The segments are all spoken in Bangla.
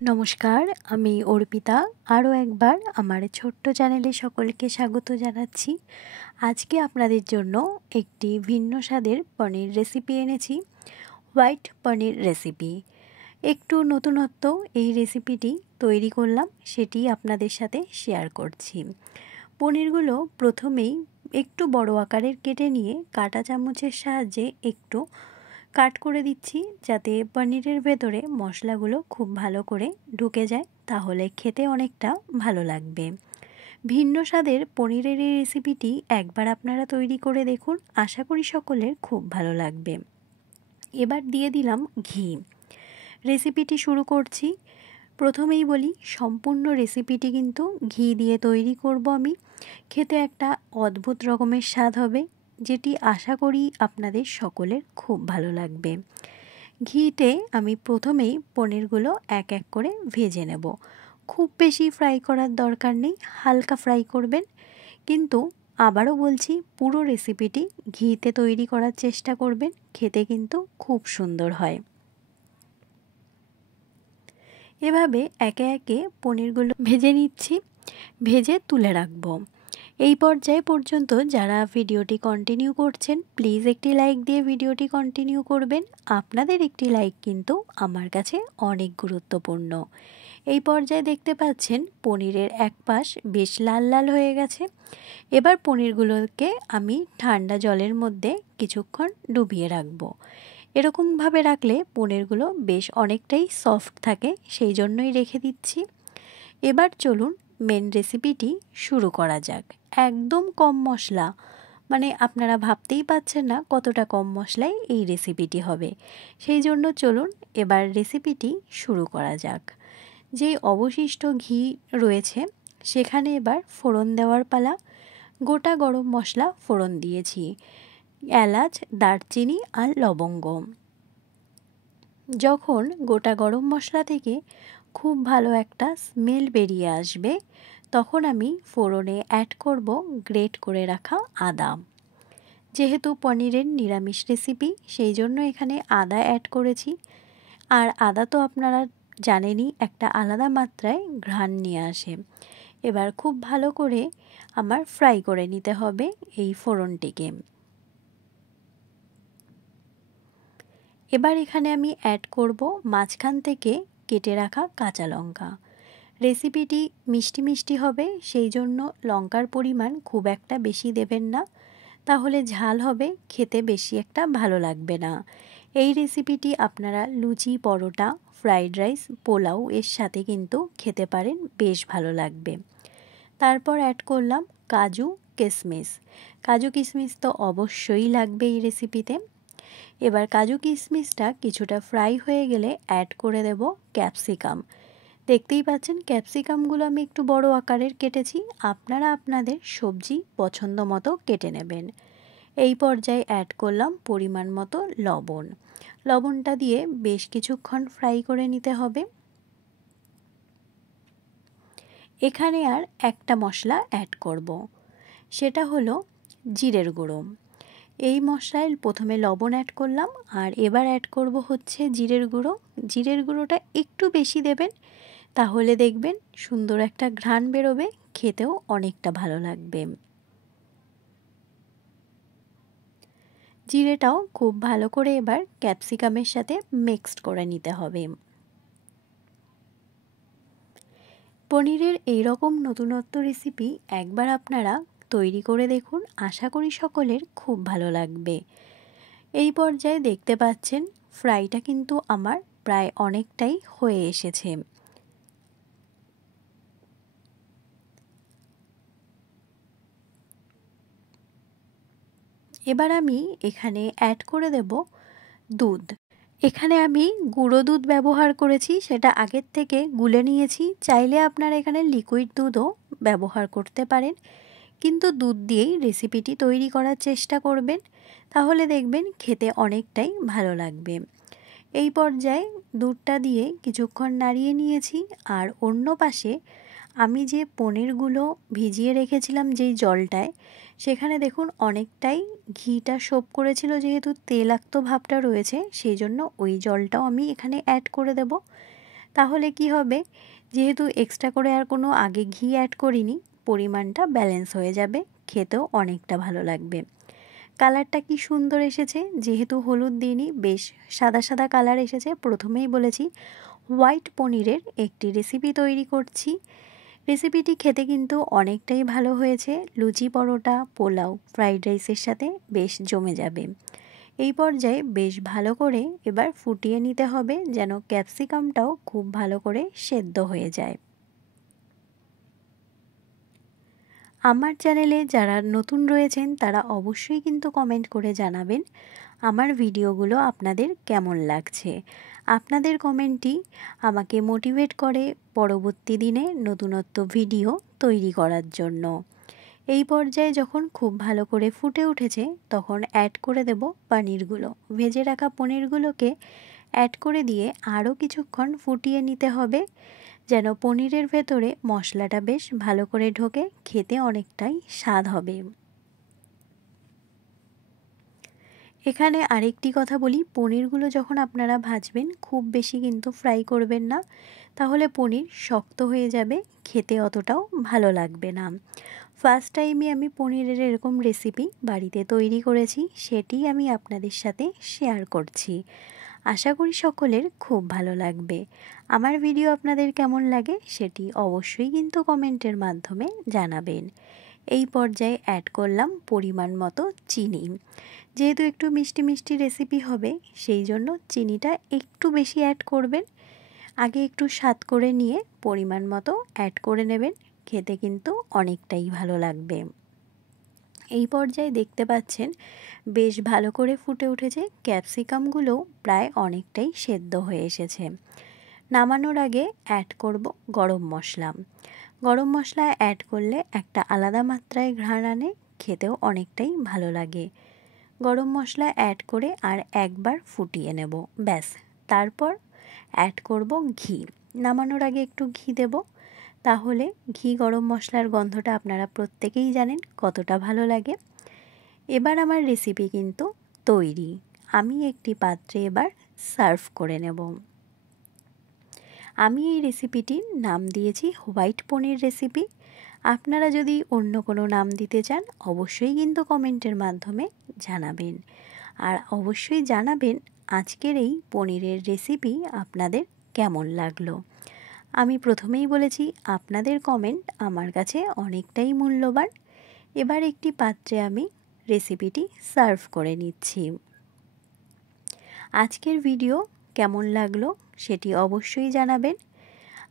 নমস্কার, আমি অর্পিতা। আরও একবার আমার ছোট্ট চ্যানেলে সকলকে স্বাগত জানাচ্ছি। আজকে আপনাদের জন্য একটি ভিন্ন স্বাদের পনির রেসিপি এনেছি, হোয়াইট পনির রেসিপি। একটু নতুনত্ব এই রেসিপিটি তৈরি করলাম, সেটি আপনাদের সাথে শেয়ার করছি। পনিরগুলো প্রথমেই একটু বড় আকারের কেটে নিয়ে কাঁটা চামচের সাহায্যে একটু কাট করে দিচ্ছি, যাতে পনিরের ভেতরে মশলাগুলো খুব ভালো করে ঢুকে যায়, তাহলে খেতে অনেকটা ভালো লাগবে। ভিন্ন স্বাদের পনিরের এই রেসিপিটি একবার আপনারা তৈরি করে দেখুন, আশা করি সকলের খুব ভালো লাগবে। এবার দিয়ে দিলাম ঘি। রেসিপিটি শুরু করছি। প্রথমেই বলি, সম্পূর্ণ রেসিপিটি কিন্তু ঘি দিয়ে তৈরি করব আমি। খেতে একটা অদ্ভুত রকমের স্বাদ হবে, যেটি আশা করি আপনাদের সকলের খুব ভালো লাগবে। ঘিতে আমি প্রথমেই পনিরগুলো এক এক করে ভেজে নেব। খুব বেশি ফ্রাই করার দরকার নেই, হালকা ফ্রাই করবেন। কিন্তু আবারও বলছি, পুরো রেসিপিটি ঘিতে তৈরি করার চেষ্টা করবেন, খেতে কিন্তু খুব সুন্দর হয়। এভাবে একে একে পনিরগুলো ভেজে নিচ্ছি, ভেজে তুলে রাখবো। এই পর্যায়ে পর্যন্ত যারা ভিডিওটি কন্টিনিউ করছেন, প্লিজ একটি লাইক দিয়ে ভিডিওটি কন্টিনিউ করবেন। আপনাদের একটি লাইক কিন্তু আমার কাছে অনেক গুরুত্বপূর্ণ। এই পর্যায়ে দেখতে পাচ্ছেন পনিরের এক পাশ বেশ লাল লাল হয়ে গেছে। এবার পনিরগুলোকে আমি ঠান্ডা জলের মধ্যে কিছুক্ষণ ডুবিয়ে রাখবো। এরকমভাবে রাখলে পনিরগুলো বেশ অনেকটাই সফট থাকে, সেই জন্যই রেখে দিচ্ছি। এবার চলুন মেন রেসিপিটি শুরু করা যাক। একদম কম মশলা, মানে আপনারা ভাবতেই পাচ্ছেন না কতটা কম মশলায় এই রেসিপিটি হবে। সেই জন্য চলুন এবার রেসিপিটি শুরু করা যাক। যে অবশিষ্ট ঘি রয়েছে সেখানে এবার ফোড়ন দেওয়ার পালা। গোটা গরম মশলা ফোড়ন দিয়েছি, এলাচ, দারচিনি আর লবঙ্গ। যখন গোটা গরম মশলা থেকে খুব ভালো একটা স্মেল বেরিয়ে আসবে, তখন আমি ফোড়নে অ্যাড করব গ্রেট করে রাখা আদা। যেহেতু পনিরের নিরামিষ রেসিপি, সেই জন্য এখানে আদা অ্যাড করেছি। আর আদা তো আপনারা জানেনই, একটা আলাদা মাত্রায় ঘ্রাণ নিয়ে আসে। এবার খুব ভালো করে আমার ফ্রাই করে নিতে হবে এই ফোড়নটিকে। এবার এখানে আমি অ্যাড করব মাঝখান থেকে কেটে রাখা কাঁচা লঙ্কা। রেসিপিটি মিষ্টি মিষ্টি হবে, সেই জন্য লঙ্কার পরিমাণ খুব একটা বেশি দেবেন না, তাহলে ঝাল হবে, খেতে বেশি একটা ভালো লাগবে না। এই রেসিপিটি আপনারা লুচি, পরোটা, ফ্রাইড রাইস, পোলাও এর সাথে কিন্তু খেতে পারেন, বেশ ভালো লাগবে। তারপর অ্যাড করলাম কাজু, কিশমিশ। কাজু কিশমিশ তো অবশ্যই লাগবে এই রেসিপিতে। এবার কাজু কিশমিশটা কিছুটা ফ্রাই হয়ে গেলে অ্যাড করে দেব ক্যাপসিকাম। দেখতেই পাচ্ছেন ক্যাপসিকামগুলো আমি একটু বড় আকারের কেটেছি, আপনারা আপনাদের সবজি পছন্দ মতো কেটে নেবেন। এই পর্যায়ে অ্যাড করলাম পরিমাণ মতো লবণ। লবণটা দিয়ে বেশ কিছুক্ষণ ফ্রাই করে নিতে হবে। এখানে আর একটা মশলা অ্যাড করব, সেটা হলো জিরের গুঁড়ো। এই মশলায় প্রথমে লবণ অ্যাড করলাম, আর এবার অ্যাড করব হচ্ছে জিরের গুঁড়ো। জিরের গুঁড়োটা একটু বেশি দেবেন, তাহলে দেখবেন সুন্দর একটা ঘ্রাণ বেরোবে, খেতেও অনেকটা ভালো লাগবে। জিরেটাও খুব ভালো করে এবার ক্যাপসিকামের সাথে মিক্সড করে নিতে হবে। পনিরের এই রকম নতুনত্ব রেসিপি একবার আপনারা তৈরি করে দেখুন, আশা করি সকলের খুব ভালো লাগবে। এই পর্যায়ে দেখতে পাচ্ছেন ফ্রাইটা কিন্তু আমার প্রায় অনেকটাই হয়ে এসেছে। এবার আমি এখানে অ্যাড করে দেব দুধ। এখানে আমি গুঁড়ো দুধ ব্যবহার করেছি, সেটা আগের থেকে গুলে নিয়েছি। চাইলে আপনারা এখানে লিকুইড দুধও ব্যবহার করতে পারেন, কিন্তু দুধ দিয়েই রেসিপিটি তৈরি করার চেষ্টা করবেন, তাহলে দেখবেন খেতে অনেকটাই ভালো লাগবে। এই পর্যায়ে দুধটা দিয়ে কিছুক্ষণ নাড়িয়ে নিয়েছি। আর অন্য পাশে আমি যে পনিরগুলো ভিজিয়ে রেখেছিলাম যেই জলটায়, সেখানে দেখুন অনেকটাই ঘিটা সোপ করেছিল, যেহেতু তেলাক্ত ভাবটা রয়েছে, সেই জন্য ওই জলটাও আমি এখানে অ্যাড করে দেব। তাহলে কি হবে, যেহেতু এক্সট্রা করে আর কোনো আগে ঘি অ্যাড করিনি, পরিমাণটা ব্যালেন্স হয়ে যাবে, খেতেও অনেকটা ভালো লাগবে। কালারটা কি সুন্দর এসেছে, যেহেতু হলুদ দিইনি, বেশ সাদা সাদা কালার এসেছে। প্রথমেই বলেছি হোয়াইট পনিরের একটি রেসিপি তৈরি করছি। রেসিপিটি খেতে কিন্তু অনেকটাই ভালো হয়েছে, লুচি, পরোটা, পোলাও, ফ্রাইড রাইসের সাথে বেশ জমে যাবে। এই পর্যায়ে বেশ ভালো করে এবার ফুটিয়ে নিতে হবে, যেন ক্যাপসিকামটাও খুব ভালো করে সেদ্ধ হয়ে যায়। আমার চ্যানেলে যারা নতুন রয়েছেন তারা অবশ্যই কিন্তু কমেন্ট করে জানাবেন আমার ভিডিওগুলো আপনাদের কেমন লাগছে। আপনাদের কমেন্টই আমাকে মোটিভেট করে পরবর্তী দিনে নতুনত্ব ভিডিও তৈরি করার জন্য। এই পর্যায়ে যখন খুব ভালো করে ফুটে উঠেছে তখন অ্যাড করে দেব পনিরগুলো। ভেজে রাখা পনিরগুলোকে অ্যাড করে দিয়ে আরও কিছুক্ষণ ফুটিয়ে নিতে হবে, যেন পনিরের ভেতরে মশলাটা বেশ ভালো করে ঢোকে, খেতে অনেকটাই স্বাদ হবে। এখানে আরেকটি কথা বলি, পনিরগুলো যখন আপনারা ভাজবেন খুব বেশি কিন্তু ফ্রাই করবেন না, তাহলে পনির শক্ত হয়ে যাবে, খেতে অতটাও ভালো লাগবে না। ফার্স্ট টাইমে আমি পনিরের এরকম রেসিপি বাড়িতে তৈরি করেছি, সেটি আমি আপনাদের সাথে শেয়ার করছি। আশা করি সকলের খুব ভালো লাগবে। আমার ভিডিও আপনাদের কেমন লাগে সেটি অবশ্যই কিন্তু কমেন্টের মাধ্যমে জানাবেন। এই পর্যায়ে অ্যাড করলাম পরিমাণ মতো চিনি। যেহেতু একটু মিষ্টি মিষ্টি রেসিপি হবে, সেই জন্য চিনিটা একটু বেশি অ্যাড করবেন। আগে একটু স্বাদ করে নিয়ে পরিমাণ মতো অ্যাড করে নেবেন, খেতে কিন্তু অনেকটাই ভালো লাগবে। এই পর্যায়ে দেখতে পাচ্ছেন বেশ ভালো করে ফুটে উঠেছে, ক্যাপসিকামগুলো প্রায় অনেকটাই সেদ্ধ হয়ে এসেছে। নামানোর আগে অ্যাড করব গরম মশলা। গরম মশলা অ্যাড করলে একটা আলাদা মাত্রায় ঘ্রাণ আনে, খেতেও অনেকটাই ভালো লাগে। গরম মশলা অ্যাড করে আর একবার ফুটিয়ে নেব, ব্যাস। তারপর অ্যাড করব ঘি। নামানোর আগে একটু ঘি দেব, তাহলে ঘি গরম মশলার গন্ধটা আপনারা প্রত্যেকেই জানেন কতটা ভালো লাগে। এবার আমার রেসিপি কিন্তু তৈরি। আমি একটি পাত্রে এবার সার্ভ করে নেব। আমি এই রেসিপিটির নাম দিয়েছি হোয়াইট পনির রেসিপি। আপনারা যদি অন্য কোনো নাম দিতে চান অবশ্যই কিন্তু কমেন্টের মাধ্যমে জানাবেন। আর অবশ্যই জানাবেন আজকের এই পনিরের রেসিপি আপনাদের কেমন লাগলো। আমি প্রথমেই বলেছি আপনাদের কমেন্ট আমার কাছে অনেকটাই মূল্যবান। এবার একটি পাত্রে আমি রেসিপিটি সার্ভ করে নিচ্ছি। আজকের ভিডিও কেমন লাগলো সেটি অবশ্যই জানাবেন।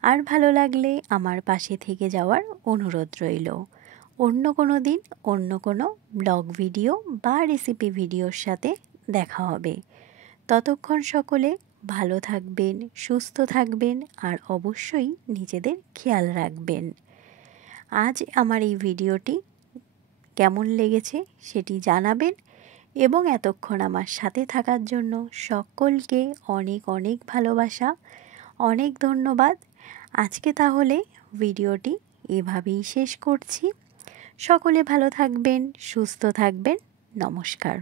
আর ভালো লাগলে আমার পাশে থেকে যাওয়ার অনুরোধ রইল। অন্য কোনো দিন অন্য কোনো ব্লগ ভিডিও বা রেসিপি ভিডিওর সাথে দেখা হবে। ততক্ষণ সকলে ভালো থাকবেন, সুস্থ থাকবেন আর অবশ্যই নিজেদের খেয়াল রাখবেন। আজ আমার এই ভিডিওটি কেমন লেগেছে সেটি জানাবেন এবং এতক্ষণ আমার সাথে থাকার জন্য সকলকে অনেক অনেক ভালোবাসা, অনেক ধন্যবাদ। আজকে তাহলে ভিডিওটি এভাবেই শেষ করছি। সকলে ভালো থাকবেন, সুস্থ থাকবেন। নমস্কার।